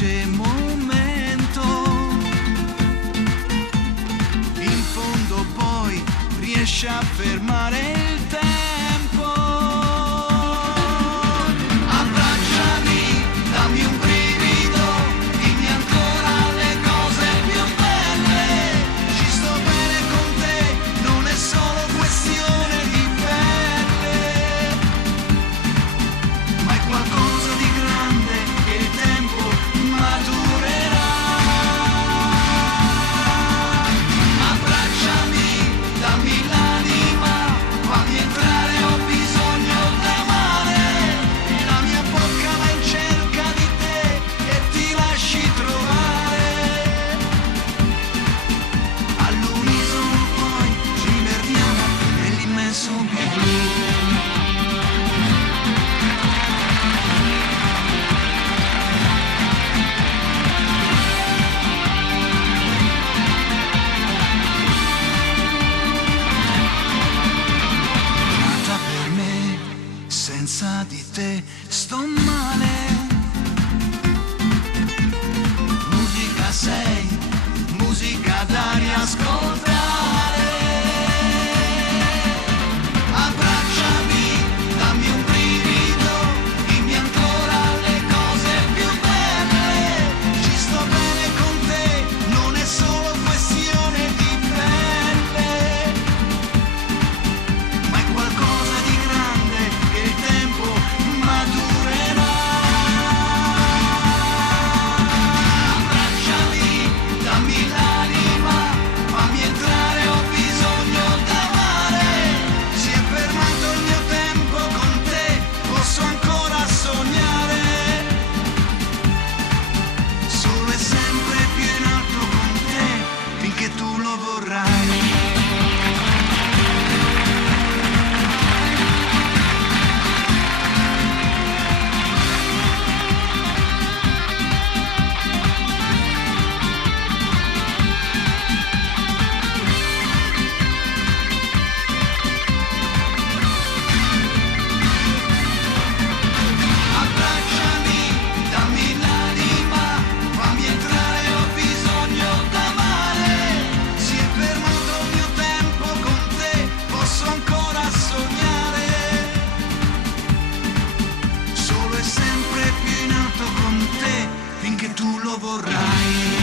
semplice momento. In fondo poi riesci a fermare il tempo. Abbracciami, dammi un brivido, dimmi ancora le cose più belle. Ci sto bene con te, non è solo questione di pelle, ma è qualcosa di grande che il tempo maturerà. Abbracciami, dammi l'anima, fammi entrare, ho bisogno d'amare. La mia bocca va in cerca di te e ti lasci trovare. All'unisono poi ci perdiamo nell'immenso blu. Nata per me, senza di te sto male. Musica sei, musica da riascoltare. Abbracciami, dammi un brivido, dimmi ancora le cose più belle. Ci sto bene con te, non è solo questione di pelle, ma è qualcosa di grande che il tempo maturerà. Abbracciami, dammi l'anima, fammi entrare, ho bisogno d'amare. Si è fermato il mio tempo con te, posso ancora sognare. Solo e sempre più in alto con te, finché tu lo vorrai. Abbracciami, dammi l'anima, fammi entrare, ho bisogno d'amare. Si è fermato il mio tempo con te, posso ancora sognare. Solo e sempre più in alto con te, finché tu lo vorrai.